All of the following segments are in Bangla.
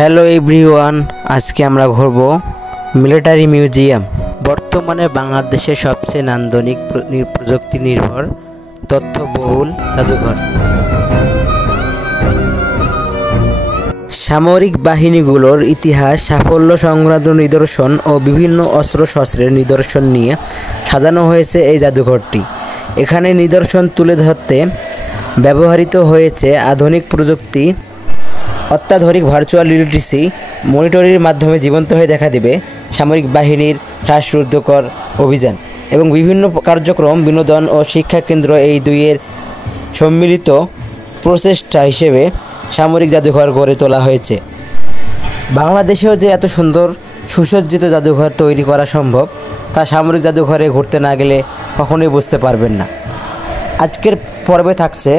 হ্যালো এভরিওয়ান, আজকে আমরা ঘুরব মিলিটারি মিউজিয়াম। বর্তমানে বাংলাদেশের সবচেয়ে নান্দনিক প্রযুক্তি নির্ভর তথ্যবহুল জাদুঘর। সামরিক বাহিনীগুলোর ইতিহাস, সাফল্য সংক্রান্ত নিদর্শন ও বিভিন্ন অস্ত্রশস্ত্রের নিদর্শন নিয়ে সাজানো হয়েছে এই জাদুঘরটি। এখানে নিদর্শন তুলে ধরতে ব্যবহৃত হয়েছে আধুনিক প্রযুক্তি, অত্যাধুনিক ভার্চুয়াল রিয়েলিটি মনিটরের মাধ্যমে জীবন্ত হয়ে দেখা দেবে সামরিক বাহিনীর শ্বাসরুদ্ধকর অভিযান এবং বিভিন্ন কার্যক্রম, বিনোদন ও শিক্ষা কেন্দ্র। এই দুইয়ের সম্মিলিত প্রচেষ্টা হিসেবে সামরিক জাদুঘর গড়ে তোলা হয়েছে। বাংলাদেশেও যে এত সুন্দর সুসজ্জিত জাদুঘর তৈরি করা সম্ভব তা সামরিক জাদুঘরে ঘুরতে না গেলে কখনোই বুঝতে পারবেন না। আজকের পর্বে থাকছে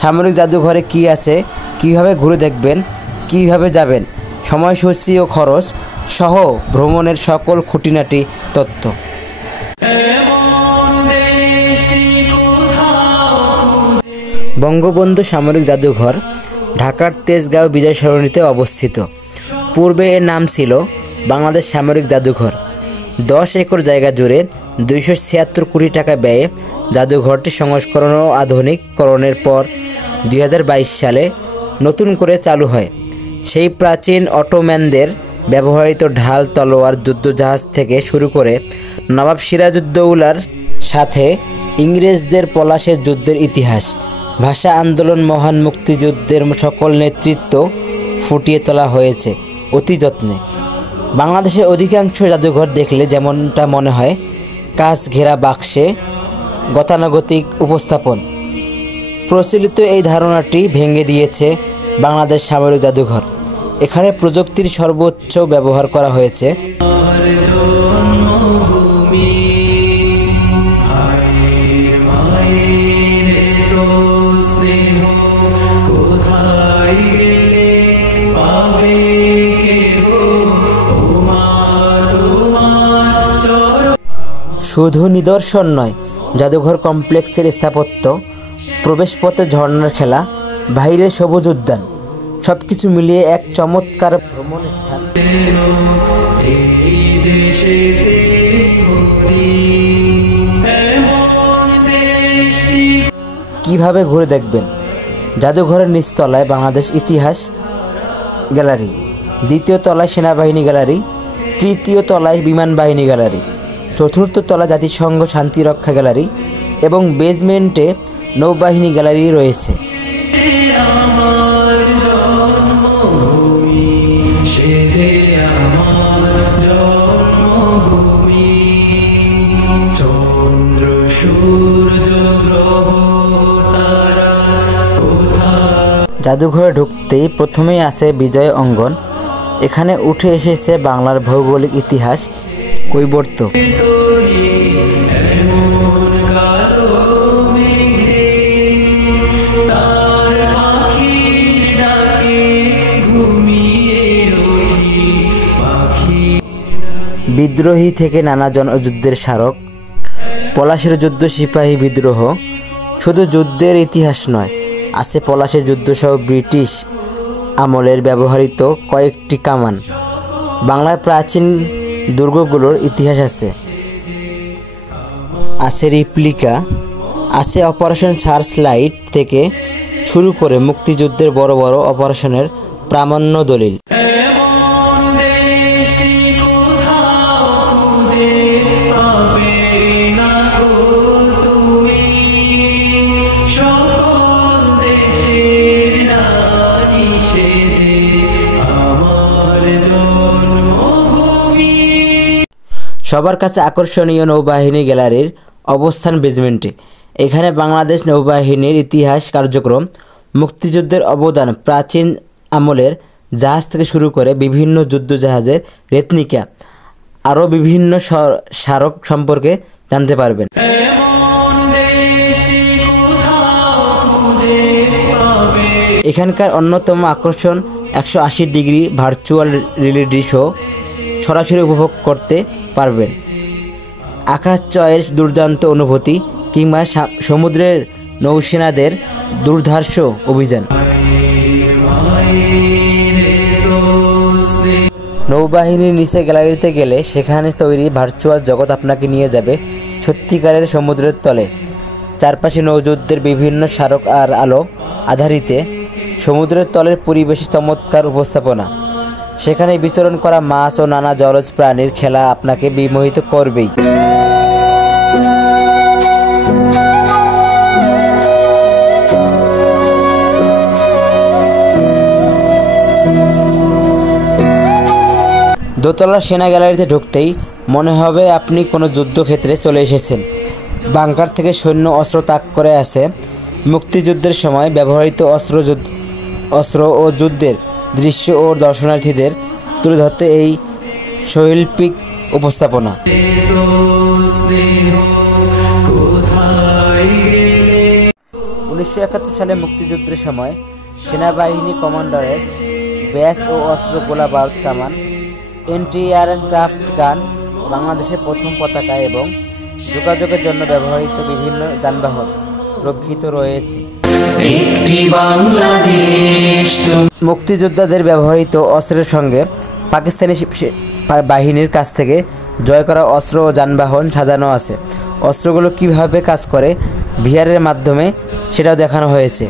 সামরিক জাদুঘরে কি আছে, কিভাবে ঘুরে দেখবেন, কিভাবে যাবেন, সময়সূচি ও খরচ সহ ভ্রমণের সকল খুঁটিনাটি তথ্য। বঙ্গবন্ধু সামরিক জাদুঘর ঢাকার তেজগাঁও বিজয় সরণিতে অবস্থিত। পূর্বে এর নাম ছিল বাংলাদেশ সামরিক জাদুঘর। 10 একর জায়গা জুড়ে 276 কোটি টাকা ব্যয়ে জাদুঘরটি সংস্করণ ও আধুনিককরণের পর 2022 সালে নতুন করে চালু হয়। সেই প্রাচীন অটোম্যানদের ব্যবহৃত ঢাল, তলোয়ার, যুদ্ধজাহাজ থেকে শুরু করে নবাব সিরাজউদ্দৌলার সাথে ইংরেজদের পলাশের যুদ্ধের ইতিহাস, ভাষা আন্দোলন, মহান মুক্তিযুদ্ধের সকল নেতৃত্ব ফুটিয়ে তোলা হয়েছে অতি যত্নে। বাংলাদেশের অধিকাংশ জাদুঘর দেখলে যেমনটা মনে হয়, কাঁচ ঘেরা বাক্সে গতানুগতিক উপস্থাপন। প্রচলিত এই ধারণাটি ভেঙে দিয়েছে বাংলাদেশ সামরিক জাদুঘর। এখানে প্রযুক্তির সর্বোচ্চ ব্যবহার করা হয়েছে। শুধু নিদর্শন নয়, জাদুঘর কমপ্লেক্সের স্থাপত্য, প্রবেশপথে ঝর্ণার খেলা, বাইরের সবুজ উদ্যান, সবকিছু মিলিয়ে এক চমৎকার ভ্রমণ স্থান। কিভাবে ঘুরে দেখবেন? জাদুঘরের নিচতলায় বাংলাদেশ ইতিহাস গ্যালারি, দ্বিতীয় তলায় সেনাবাহিনী গ্যালারি, তৃতীয় তলায় বিমান বাহিনী গ্যালারি, চতুর্থ তলা জাতিসংঘ শান্তিরক্ষা গ্যালারি এবং বেজমেন্টে নৌবাহিনী গ্যালারি রয়েছে। জাদুঘরে ঢুকতেই প্রথমেই আছে বিজয় অঙ্গন। এখানে উঠে এসেছে বাংলার ভৌগোলিক ইতিহাস কৈবর্ত। বিদ্রোহী থেকে নানা জনযুদ্ধের স্মারক, পলাশের যুদ্ধ, সিপাহী বিদ্রোহ। শুধু যুদ্ধের ইতিহাস নয়, আছে পলাশের যুদ্ধসহ ব্রিটিশ আমলের ব্যবহৃত কয়েকটি কামান। বাংলার প্রাচীন দুর্গগুলোর ইতিহাস আছে রিপ্লিকা, আছে অপারেশন সার্চ লাইট থেকে শুরু করে মুক্তিযুদ্ধের বড় বড় অপারেশনের প্রামাণ্য দলিল। সবার কাছে আকর্ষণীয় নৌবাহিনী গ্যালারির অবস্থান বেজমেন্টে। এখানে বাংলাদেশ নৌবাহিনীর ইতিহাস, কার্যক্রম, মুক্তিযুদ্ধের অবদান, প্রাচীন আমলের জাহাজ থেকে শুরু করে বিভিন্ন যুদ্ধজাহাজের রেপ্লিকা, আরও বিভিন্ন স্মারক সম্পর্কে জানতে পারবেন। এখানকার অন্যতম আকর্ষণ 180 ডিগ্রি ভার্চুয়াল রিয়েলিটি শো, সরাসরি উপভোগ করতে পারবেন। আকাশচয়ের দুর্দান্ত অনুভূতি কিংবা সমুদ্রের নৌসেনাদের দুর্ধর্ষ অভিযান। নৌবাহিনীর নিচে গ্যালারিতে গেলে সেখানে তৈরি ভার্চুয়াল জগৎ আপনাকে নিয়ে যাবে সত্যিকারের সমুদ্রের তলে। চারপাশে নৌযুদ্ধের বিভিন্ন স্মারক আর আলো আধারিতে সমুদ্রের তলের পরিবেশে চমৎকার উপস্থাপনা। সেখানে বিচরণ করা মাছ ও নানা জলজ প্রাণীর খেলা আপনাকে বিমোহিত করবেই। দোতলার সেনা গ্যালারিতে ঢুকতেই মনে হবে আপনি কোনো যুদ্ধক্ষেত্রে চলে এসেছেন। বাংকার থেকে সৈন্য অস্ত্র তাক করে আছে। মুক্তিযুদ্ধের সময় ব্যবহৃত অস্ত্র ও যুদ্ধের দৃশ্য ও দর্শনার্থীদের তুলে ধরতে এই শৈল্পিক উপস্থাপনা। 1971 সালে মুক্তিযুদ্ধের সময় সেনাবাহিনী কমান্ডারের ব্যাস ও অস্ত্র, গোলা বারুদ, কামান, এয়ারক্রাফট গান, বাংলাদেশের প্রথম পতাকা এবং যোগাযোগের জন্য ব্যবহৃত বিভিন্ন যানবাহন রক্ষিত রয়েছে। মুক্তিযোদ্ধাদের ব্যবহৃত অস্ত্রের সঙ্গে পাকিস্তানি বাহিনীর কাছ থেকে জয় করা অস্ত্র ও যানবাহন সাজানো আছে। অস্ত্রগুলো কিভাবে কাজ করে ভিআরের মাধ্যমে সেটাও দেখানো হয়েছে।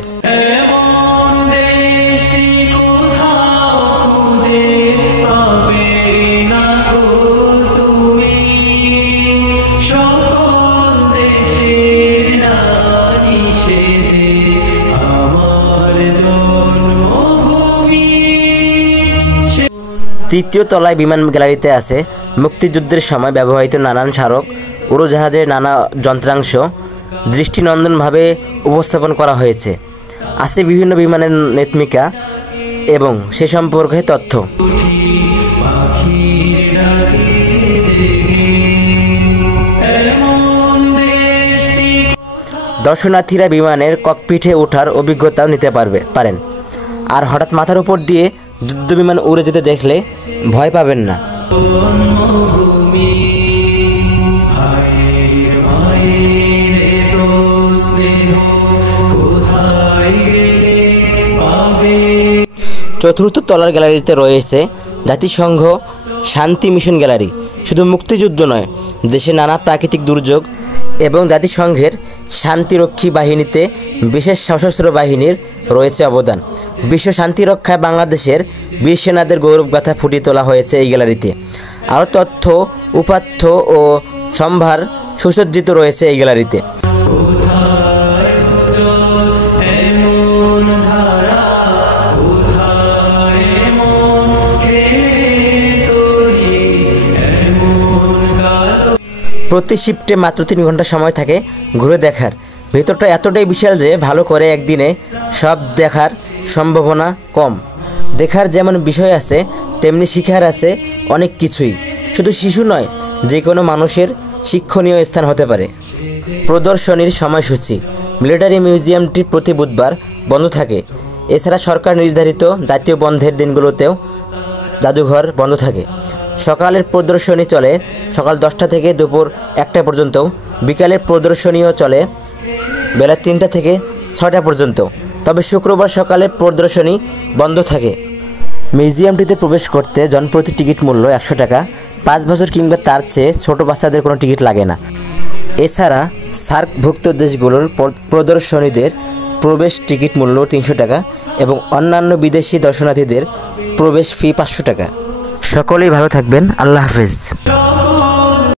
তৃতীয় তলায় বিমান গ্যালারিতে আছে মুক্তিযুদ্ধের সময় ব্যবহৃত নানান স্মারক, উড়োজাহাজের নানা যন্ত্রাংশ দৃষ্টিনন্দনভাবে উপস্থাপন করা হয়েছে। আছে বিভিন্ন বিমানের নেতমিকা এবং সে সম্পর্কে তথ্য। দর্শনার্থীরা বিমানের ককপিটে ওঠার অভিজ্ঞতাও নিতে পারেন। আর হঠাৎ মাথার উপর দিয়ে যুদ্ধবিমান উড়ে যেতে দেখলে ভয় পাবেন না। চতুর্থ তলার গ্যালারিতে রয়েছে জাতিসংঘ শান্তি মিশন গ্যালারি। শুধু মুক্তিযুদ্ধ নয়, দেশে নানা প্রাকৃতিক দুর্যোগ এবং জাতিসংঘের শান্তিরক্ষী বাহিনীতে বিশেষ সশস্ত্র বাহিনীর রয়েছে অবদান। বিশ্ব শান্তি রক্ষায় বাংলাদেশের বীর সেনাদের গৌরবগাথা ফুটিয়ে তোলা হয়েছে এই গ্যালারিতে। আরও তথ্য, উপাত্ত ও সম্ভার সুসজ্জিত রয়েছে এই গ্যালারিতে। প্রতি শিফটে মাত্র 3 ঘন্টা সময় থাকে ঘুরে দেখার। ভেতরটা এতটাই বিশাল যে ভালো করে একদিনে সব দেখার সম্ভাবনা কম। দেখার যেমন বিষয় আছে তেমনি শিখার আছে অনেক কিছুই। শুধু শিশু নয়, যে কোনো মানুষের শিক্ষণীয় স্থান হতে পারে। প্রদর্শনীর সময়সূচি: মিলিটারি মিউজিয়ামটি প্রতি বুধবার বন্ধ থাকে। এছাড়া সরকার নির্ধারিত জাতীয় বন্ধের দিনগুলোতেও জাদুঘর বন্ধ থাকে। সকালের প্রদর্শনী চলে সকাল 10টা থেকে দুপুর 1টা পর্যন্ত। বিকালের প্রদর্শনীও চলে বেলা 3টা থেকে 6টা পর্যন্ত। তবে শুক্রবার সকালে প্রদর্শনী বন্ধ থাকে। মিউজিয়ামটিতে প্রবেশ করতে জনপ্রতি টিকিট মূল্য 100 টাকা। 5 বছর কিংবা তার চেয়ে ছোট বাচ্চাদের কোনো টিকিট লাগে না। এছাড়া সার্কভুক্ত দেশগুলোর প্রদর্শনীদের প্রবেশ টিকিট মূল্য 300 টাকা এবং অন্যান্য বিদেশি দর্শনার্থীদের প্রবেশ ফি 500 টাকা। সকলেই ভালো থাকবেন। আল্লাহ হাফেজ।